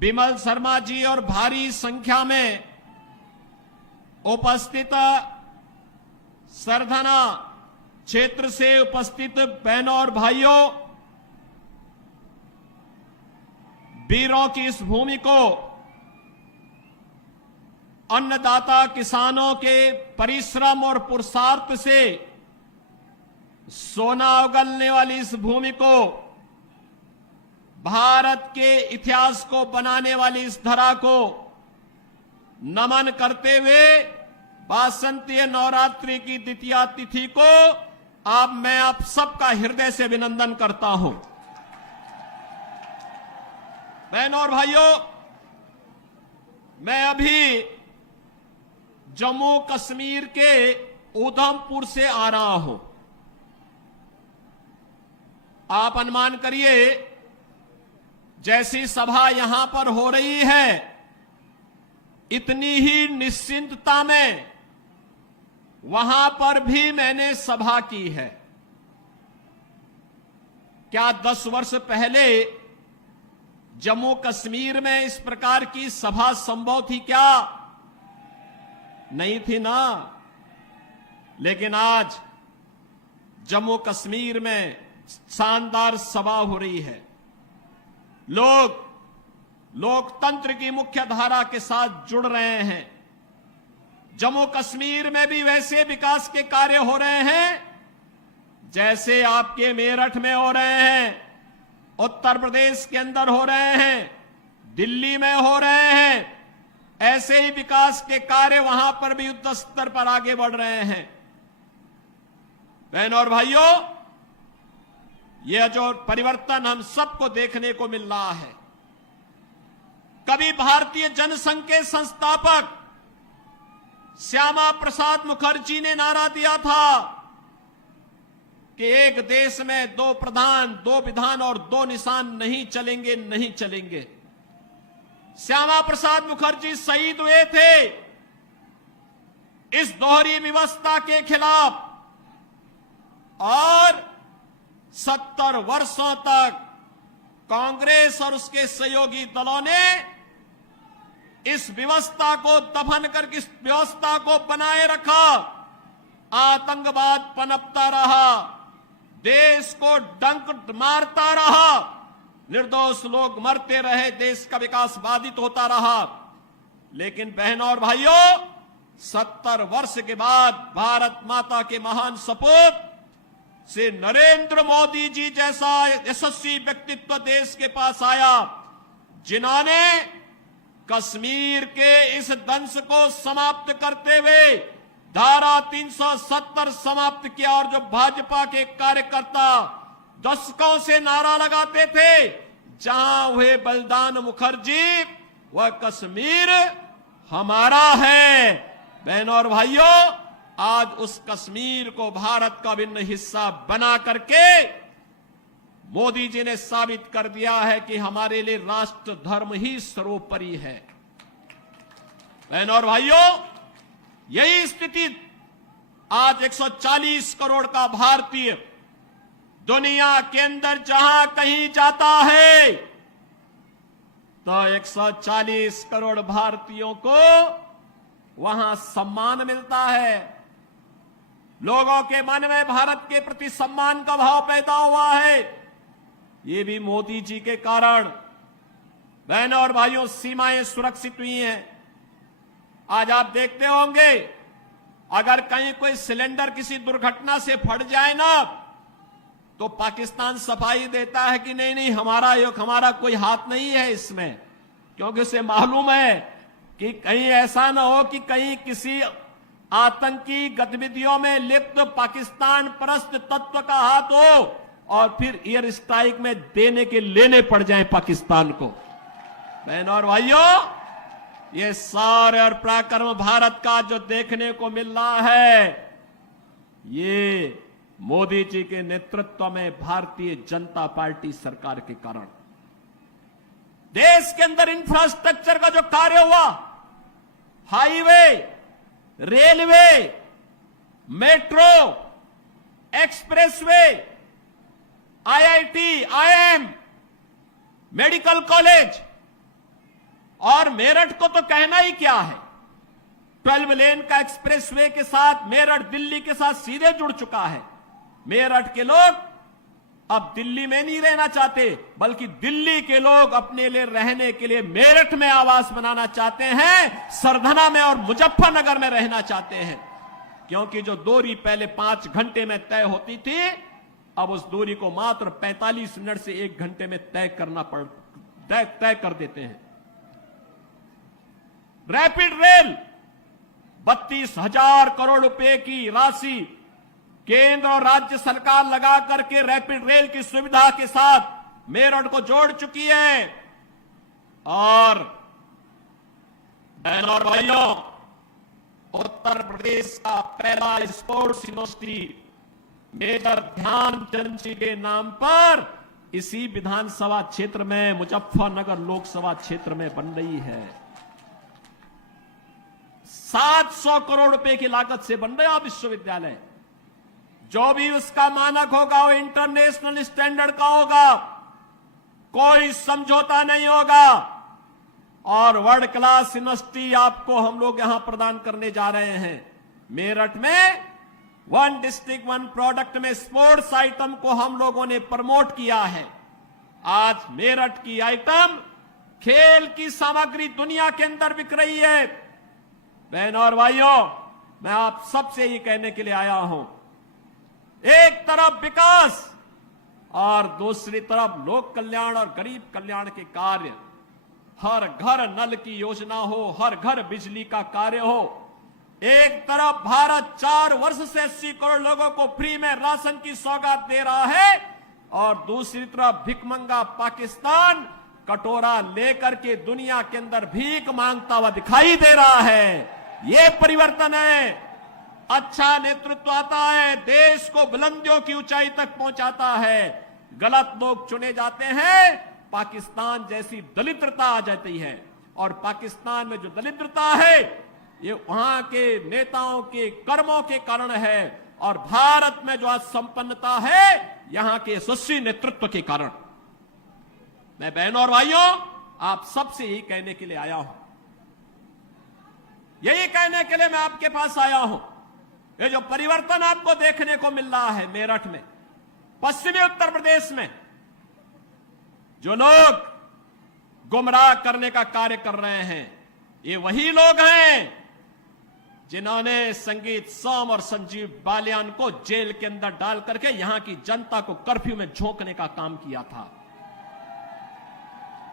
बिमल शर्मा जी और भारी संख्या में उपस्थित सरधना क्षेत्र से उपस्थित बहनों और भाइयों, वीरों की इस भूमि को अन्नदाता किसानों के परिश्रम और पुरुषार्थ से सोना उगलने वाली इस भूमि को, भारत के इतिहास को बनाने वाली इस धरा को नमन करते हुए वासंतीय नवरात्रि की द्वितीया तिथि को मैं आप सबका हृदय से अभिनंदन करता हूं। बहनों और भाइयों, मैं अभी जम्मू कश्मीर के उधमपुर से आ रहा हूं। आप अनुमान करिए, जैसी सभा यहां पर हो रही है, इतनी ही निश्चिंतता में वहां पर भी मैंने सभा की है। क्या 10 वर्ष पहले जम्मू कश्मीर में इस प्रकार की सभा संभव थी? क्या नहीं थी ना। लेकिन आज जम्मू कश्मीर में शानदार सभा हो रही है। लोग लोकतंत्र की मुख्य धारा के साथ जुड़ रहे हैं। जम्मू कश्मीर में भी वैसे विकास के कार्य हो रहे हैं जैसे आपके मेरठ में हो रहे हैं, उत्तर प्रदेश के अंदर हो रहे हैं, दिल्ली में हो रहे हैं। ऐसे ही विकास के कार्य वहां पर भी युद्ध स्तर पर आगे बढ़ रहे हैं। बहनों और भाइयों, यह जो परिवर्तन हम सबको देखने को मिल रहा है, कभी भारतीय जनसंघ के संस्थापक श्यामा प्रसाद मुखर्जी ने नारा दिया था कि एक देश में 2 प्रधान, 2 विधान और 2 निशान नहीं चलेंगे, नहीं चलेंगे। श्यामा प्रसाद मुखर्जी शहीद हुए थे इस दोहरी व्यवस्था के खिलाफ, और 70 वर्षों तक कांग्रेस और उसके सहयोगी दलों ने इस व्यवस्था को दफन करके इस व्यवस्था को बनाए रखा। आतंकवाद पनपता रहा, देश को डंक मारता रहा, निर्दोष लोग मरते रहे, देश का विकास बाधित होता रहा। लेकिन बहनों और भाइयों, 70 वर्ष के बाद भारत माता के महान सपूत से नरेंद्र मोदी जी जैसा यशस्वी व्यक्तित्व देश के पास आया, जिन्होंने कश्मीर के इस दंश को समाप्त करते हुए धारा 370 समाप्त किया। और जो भाजपा के कार्यकर्ता दशकों से नारा लगाते थे, जहां हुए बलिदान मुखर्जी, वह कश्मीर हमारा है। बहनों और भाइयों, आज उस कश्मीर को भारत का भिन्न हिस्सा बना करके मोदी जी ने साबित कर दिया है कि हमारे लिए राष्ट्र धर्म ही सर्वोपरि है। बहनों और भाइयों, यही स्थिति आज 140 करोड़ का भारतीय दुनिया के अंदर जहां कहीं जाता है, तो 140 करोड़ भारतीयों को वहां सम्मान मिलता है। लोगों के मन में भारत के प्रति सम्मान का भाव पैदा हुआ है। ये भी मोदी जी के कारण। बहनों और भाइयों, सीमाएं सुरक्षित हुई हैं। आज आप देखते होंगे, अगर कहीं कोई सिलेंडर किसी दुर्घटना से फट जाए ना, तो पाकिस्तान सफाई देता है कि नहीं नहीं, हमारा कोई हाथ नहीं है इसमें, क्योंकि उसे मालूम है कि कहीं ऐसा ना हो कि कहीं किसी आतंकी गतिविधियों में लिप्त पाकिस्तान परस्त तत्व का हाथ हो और फिर एयर स्ट्राइक में देने के लेने पड़ जाए पाकिस्तान को। बहनों और भाइयों, ये सारे और पराक्रम भारत का जो देखने को मिल रहा है, ये मोदी जी के नेतृत्व में भारतीय जनता पार्टी सरकार के कारण। देश के अंदर इंफ्रास्ट्रक्चर का जो कार्य हुआ, highway, railway, metro, expressway, IIT, IIM, medical college, और मेरठ को तो कहना ही क्या है, 12 लेन का एक्सप्रेसवे के साथ मेरठ दिल्ली के साथ सीधे जुड़ चुका है। मेरठ के लोग अब दिल्ली में नहीं रहना चाहते, बल्कि दिल्ली के लोग अपने लिए रहने के लिए मेरठ में आवास बनाना चाहते हैं, सरधना में और मुजफ्फरनगर में रहना चाहते हैं। क्योंकि जो दूरी पहले 5 घंटे में तय होती थी, अब उस दूरी को मात्र 45 मिनट से 1 घंटे में तय कर देते हैं। रैपिड रेल 32,000 करोड़ रुपए की राशि केंद्र और राज्य सरकार लगा करके रैपिड रेल की सुविधा के साथ मेरठ को जोड़ चुकी है। और बहनों और भाइयों, उत्तर प्रदेश का पहला स्पोर्ट्स यूनिवर्सिटी मेजर ध्यानचंद जी के नाम पर इसी विधानसभा क्षेत्र में, मुजफ्फरनगर लोकसभा क्षेत्र में बन रही है। 700 करोड़ रुपए की लागत से बन रहा विश्वविद्यालय। जो भी उसका मानक होगा वो इंटरनेशनल स्टैंडर्ड का होगा, कोई समझौता नहीं होगा। और वर्ल्ड क्लास यूनिवर्सिटी आपको हम लोग यहां प्रदान करने जा रहे हैं। मेरठ में 1 डिस्ट्रिक्ट 1 प्रोडक्ट में स्पोर्ट्स आइटम को हम लोगों ने प्रमोट किया है। आज मेरठ की आइटम, खेल की सामग्री दुनिया के अंदर बिक रही है। बहनों और भाइयों, मैं आप सबसे ये कहने के लिए आया हूं, एक तरफ विकास और दूसरी तरफ लोक कल्याण और गरीब कल्याण के कार्य। हर घर नल की योजना हो, हर घर बिजली का कार्य हो। एक तरफ भारत 4 वर्ष से 80 करोड़ लोगों को फ्री में राशन की सौगात दे रहा है, और दूसरी तरफ भिखमंगा पाकिस्तान कटोरा लेकर के दुनिया के अंदर भीख मांगता हुआ दिखाई दे रहा है। ये परिवर्तन है। अच्छा नेतृत्व आता है, देश को बुलंदियों की ऊंचाई तक पहुंचाता है। गलत लोग चुने जाते हैं, पाकिस्तान जैसी दलिद्रता आ जाती है। और पाकिस्तान में जो दलिद्रता है, ये वहां के नेताओं के कर्मों के कारण है। और भारत में जो आज संपन्नता है, यहां के यशस्वी नेतृत्व के कारण। मैं बहनों और भाइयों, आप सबसे यही कहने के लिए आया हूं, यही कहने के लिए मैं आपके पास आया हूं। ये जो परिवर्तन आपको देखने को मिल रहा है मेरठ में, पश्चिमी उत्तर प्रदेश में, जो लोग गुमराह करने का कार्य कर रहे हैं, ये वही लोग हैं जिन्होंने संगीत सोम और संजीव बालियान को जेल के अंदर डाल करके यहां की जनता को कर्फ्यू में झोंकने का काम किया था।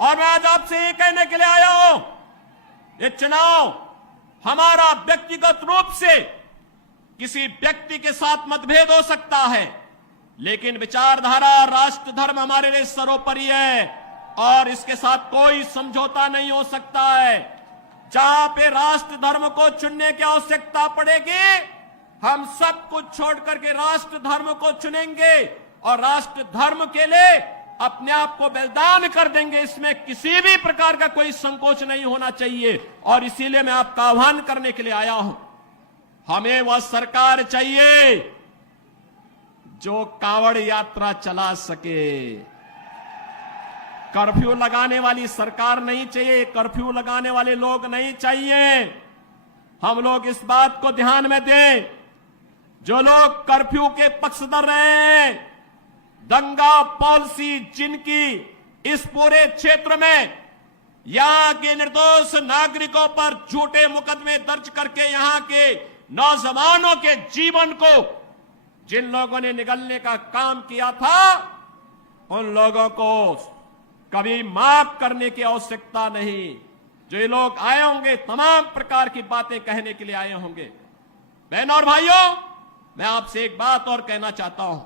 और मैं आज आपसे ये कहने के लिए आया हूं, ये चुनाव हमारा व्यक्तिगत रूप से किसी व्यक्ति के साथ मतभेद हो सकता है, लेकिन विचारधारा, राष्ट्र धर्म हमारे लिए सर्वोपरि है और इसके साथ कोई समझौता नहीं हो सकता है। जहां पे राष्ट्र धर्म को चुनने की आवश्यकता पड़ेगी, हम सब कुछ छोड़ करके राष्ट्र धर्म को चुनेंगे और राष्ट्र धर्म के लिए अपने आप को बलिदान कर देंगे। इसमें किसी भी प्रकार का कोई संकोच नहीं होना चाहिए। और इसीलिए मैं आपका आह्वान करने के लिए आया हूं, हमें वह सरकार चाहिए जो कांवड़ यात्रा चला सके। कर्फ्यू लगाने वाली सरकार नहीं चाहिए, कर्फ्यू लगाने वाले लोग नहीं चाहिए। हम लोग इस बात को ध्यान में दें, जो लोग कर्फ्यू के पक्षधर रहे हैं, दंगा पॉलिसी जिनकी इस पूरे क्षेत्र में यहां के निर्दोष नागरिकों पर झूठे मुकदमे दर्ज करके यहां के नौजवानों के जीवन को जिन लोगों ने निगलने का काम किया था, उन लोगों को कभी माफ करने की आवश्यकता नहीं। जो ये लोग आए होंगे, तमाम प्रकार की बातें कहने के लिए आए होंगे। बहनों और भाइयों, मैं आपसे एक बात और कहना चाहता हूं।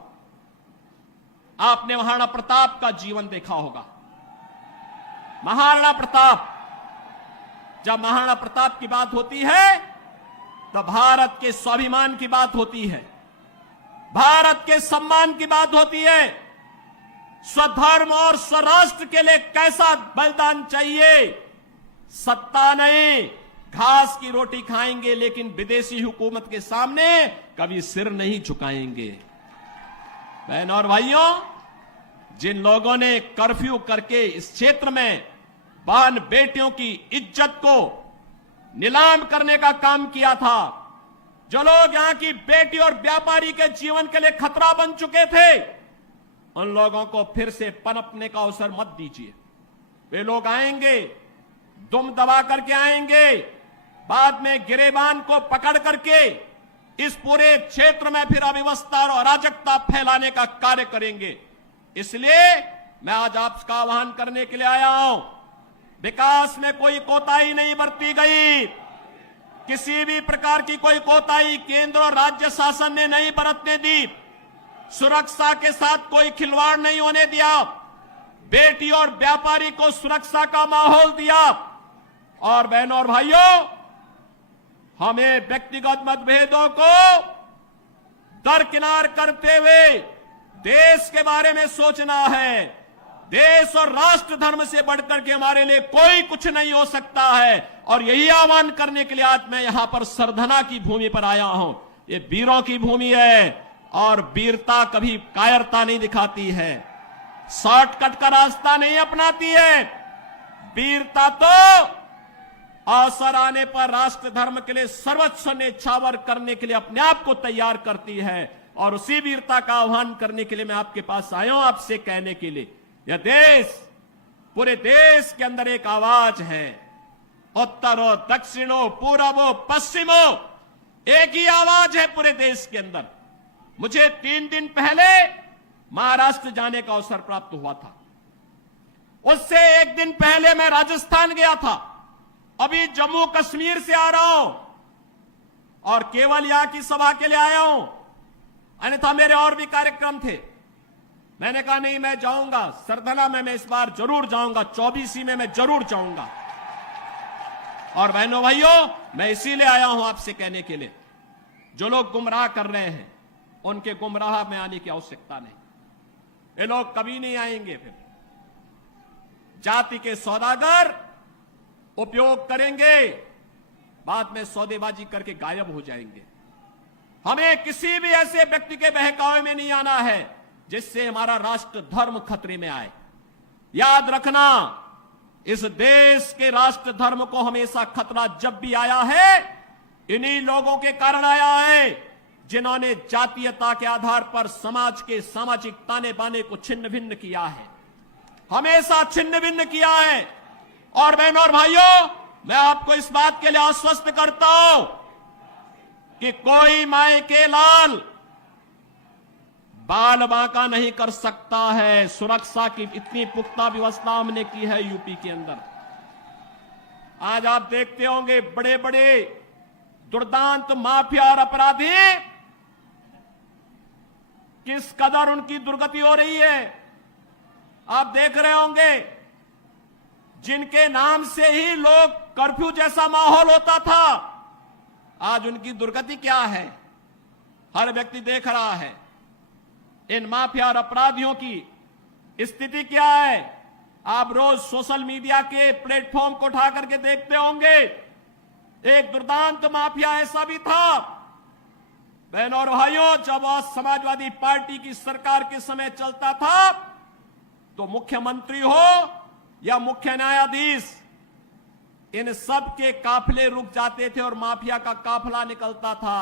आपने महाराणा प्रताप का जीवन देखा होगा। महाराणा प्रताप, जब महाराणा प्रताप की बात होती है तो भारत के स्वाभिमान की बात होती है, भारत के सम्मान की बात होती है। स्वधर्म और स्वराष्ट्र के लिए कैसा बलिदान चाहिए। सत्ता नहीं, घास की रोटी खाएंगे, लेकिन विदेशी हुकूमत के सामने कभी सिर नहीं झुकाएंगे। बहनों और भाइयों, जिन लोगों ने कर्फ्यू करके इस क्षेत्र में बहन बेटियों की इज्जत को नीलाम करने का काम किया था। जो लोग यहां की बेटी और व्यापारी के जीवन के लिए खतरा बन चुके थे, उन लोगों को फिर से पनपने का अवसर मत दीजिए। वे लोग आएंगे, दुम दबा करके आएंगे, बाद में गिरेबान को पकड़ करके इस पूरे क्षेत्र में फिर अव्यवस्था और अराजकता फैलाने का कार्य करेंगे। इसलिए मैं आज आपका आह्वान करने के लिए आया हूं। विकास में कोई कोताही नहीं बरती गई, किसी भी प्रकार की कोई कोताही केंद्र और राज्य शासन ने नहीं बरतने दी। सुरक्षा के साथ कोई खिलवाड़ नहीं होने दिया। बेटी और व्यापारी को सुरक्षा का माहौल दिया। और बहनों और भाइयों, हमें व्यक्तिगत मतभेदों को दरकिनार करते हुए देश के बारे में सोचना है। देश और राष्ट्र धर्म से बढ़कर के हमारे लिए कोई कुछ नहीं हो सकता है। और यही आह्वान करने के लिए आज मैं यहां पर सरधना की भूमि पर आया हूं। ये वीरों की भूमि है और वीरता कभी कायरता नहीं दिखाती है, शॉर्टकट का रास्ता नहीं अपनाती है। वीरता तो अवसर आने पर राष्ट्र धर्म के लिए सर्वस्व न्यौछावर करने के लिए अपने आप को तैयार करती है। और उसी वीरता का आह्वान करने के लिए मैं आपके पास आया हूं, आपसे कहने के लिए यह देश, पूरे देश के अंदर एक आवाज है। उत्तरो दक्षिणो पूर्वो पश्चिमो, एक ही आवाज है पूरे देश के अंदर। मुझे 3 दिन पहले महाराष्ट्र जाने का अवसर प्राप्त हुआ था। उससे 1 दिन पहले मैं राजस्थान गया था। अभी जम्मू कश्मीर से आ रहा हूं और केवल यहां की सभा के लिए आया हूं, अन्यथा मेरे और भी कार्यक्रम थे। मैंने कहा नहीं, मैं जाऊंगा सरधना में, मैं इस बार जरूर जाऊंगा, 24 में मैं जरूर जाऊंगा। और बहनों भाइयों, मैं इसीलिए आया हूं आपसे कहने के लिए, जो लोग गुमराह कर रहे हैं उनके गुमराह में आने की आवश्यकता नहीं। ये लोग कभी नहीं आएंगे। फिर जाति के सौदागर उपयोग करेंगे, बाद में सौदेबाजी करके गायब हो जाएंगे। हमें किसी भी ऐसे व्यक्ति के बहकावे में नहीं आना है जिससे हमारा राष्ट्र धर्म खतरे में आए। याद रखना, इस देश के राष्ट्र धर्म को हमेशा खतरा जब भी आया है, इन्हीं लोगों के कारण आया है जिन्होंने जातीयता के आधार पर समाज के सामाजिक ताने बाने को छिन्न भिन्न किया है, हमेशा छिन्न भिन्न किया है। और बहनों और भाइयों, मैं आपको इस बात के लिए आश्वस्त करता हूं कि कोई माए के लाल बाल बांका नहीं कर सकता है। सुरक्षा की इतनी पुख्ता व्यवस्था हमने की है यूपी के अंदर। आज आप देखते होंगे बड़े बड़े दुर्दांत माफिया और अपराधी किस कदर उनकी दुर्गति हो रही है। आप देख रहे होंगे, जिनके नाम से ही लोग कर्फ्यू जैसा माहौल होता था, आज उनकी दुर्गति क्या है, हर व्यक्ति देख रहा है। इन माफिया और अपराधियों की स्थिति क्या है, आप रोज सोशल मीडिया के प्लेटफॉर्म को उठा करके देखते होंगे। एक दुर्दांत माफिया ऐसा भी था, बहनों और भाइयों, जब वह समाजवादी पार्टी की सरकार के समय चलता था तो मुख्यमंत्री हो या मुख्य न्यायाधीश, इन सब के काफिले रुक जाते थे और माफिया का काफिला निकलता था।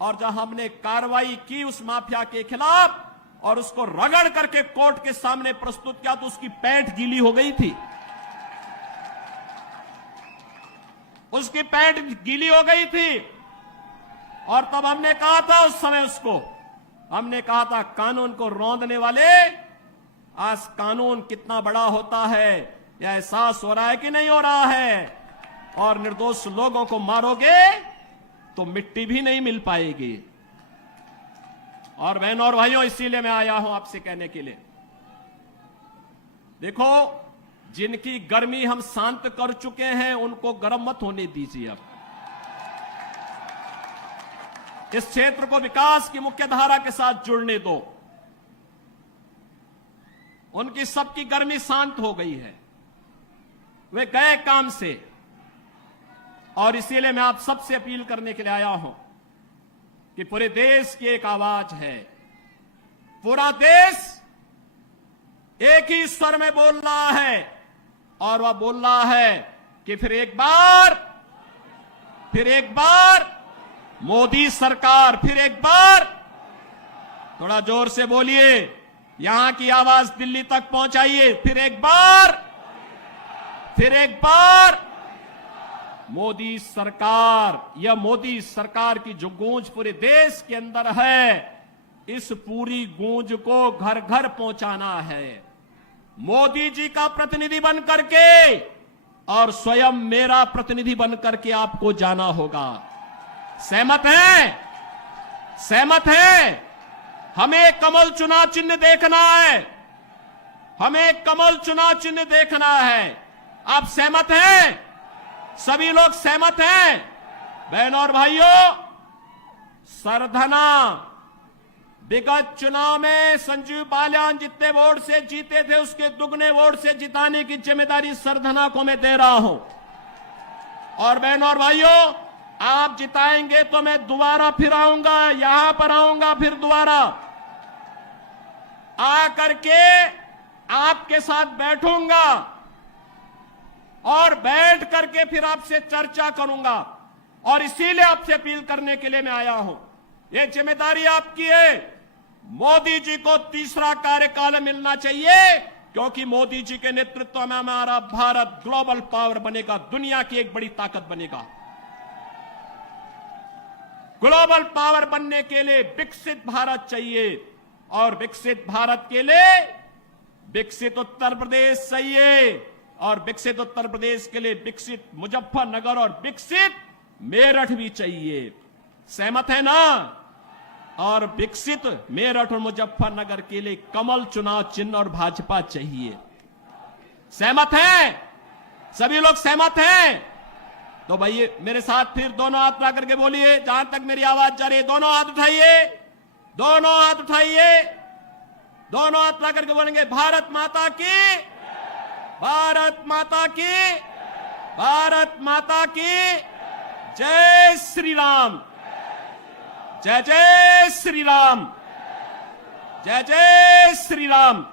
और जब हमने कार्रवाई की उस माफिया के खिलाफ और उसको रगड़ करके कोर्ट के सामने प्रस्तुत किया तो उसकी पैंट गीली हो गई थी, उसकी पैंट गीली हो गई थी। और तब हमने कहा था, उस समय उसको हमने कहा था, कानून को रौंदने वाले, आज कानून कितना बड़ा होता है यह एहसास हो रहा है कि नहीं हो रहा है। और निर्दोष लोगों को मारोगे तो मिट्टी भी नहीं मिल पाएगी। और बहनों और भाइयों, इसीलिए मैं आया हूं आपसे कहने के लिए, देखो, जिनकी गर्मी हम शांत कर चुके हैं उनको गर्म मत होने दीजिए। अब इस क्षेत्र को विकास की मुख्य धारा के साथ जुड़ने दो। उनकी सबकी गर्मी शांत हो गई है, वे गए काम से। और इसीलिए मैं आप सबसे अपील करने के लिए आया हूं कि पूरे देश की एक आवाज है, पूरा देश एक ही स्वर में बोल रहा है और वह बोल रहा है कि फिर एक बार मोदी सरकार, फिर एक बार। थोड़ा जोर से बोलिए, यहां की आवाज दिल्ली तक पहुंचाइए। फिर एक बार मोदी सरकार। यह मोदी सरकार की जो गूंज पूरे देश के अंदर है, इस पूरी गूंज को घर घर पहुंचाना है। मोदी जी का प्रतिनिधि बन करके और स्वयं मेरा प्रतिनिधि बन करके आपको जाना होगा। सहमत हैं? सहमत हैं? हमें कमल चुनाव चिन्ह देखना है। हमें कमल चुनाव चिन्ह देखना है। आप सहमत हैं? सभी लोग सहमत हैं? बहनों और भाइयों, सरधना विगत चुनाव में संजीव बालियान जितने वोट से जीते थे, उसके दुगने वोट से जिताने की जिम्मेदारी सरधना को मैं दे रहा हूं। और बहनों और भाइयों, आप जिताएंगे तो मैं दोबारा फिर आऊंगा, यहां पर आऊंगा, फिर दोबारा आकर के आपके साथ बैठूंगा और बैठ करके फिर आपसे चर्चा करूंगा। और इसीलिए आपसे अपील करने के लिए मैं आया हूं। यह जिम्मेदारी आपकी है। मोदी जी को तीसरा कार्यकाल मिलना चाहिए, क्योंकि मोदी जी के नेतृत्व में हमारा भारत ग्लोबल पावर बनेगा, दुनिया की एक बड़ी ताकत बनेगा। ग्लोबल पावर बनने के लिए विकसित भारत चाहिए, और विकसित भारत के लिए विकसित उत्तर प्रदेश चाहिए, और विकसित उत्तर प्रदेश के लिए विकसित मुजफ्फरनगर और विकसित मेरठ भी चाहिए। सहमत है ना? और विकसित मेरठ और मुजफ्फरनगर के लिए कमल चुनाव चिन्ह और भाजपा चाहिए। सहमत हैं? सभी लोग सहमत हैं? तो भाई मेरे साथ फिर दोनों हाथ उठा करके बोलिए, जहां तक मेरी आवाज जा रही है। दोनों हाथ उठाइए, दोनों हाथ उठाइए, दोनों हाथ उठा करके बोलेंगे, भारत माता की, भारत माता की, भारत माता की जय श्री राम, जय जय श्री राम, जय जय श्री राम।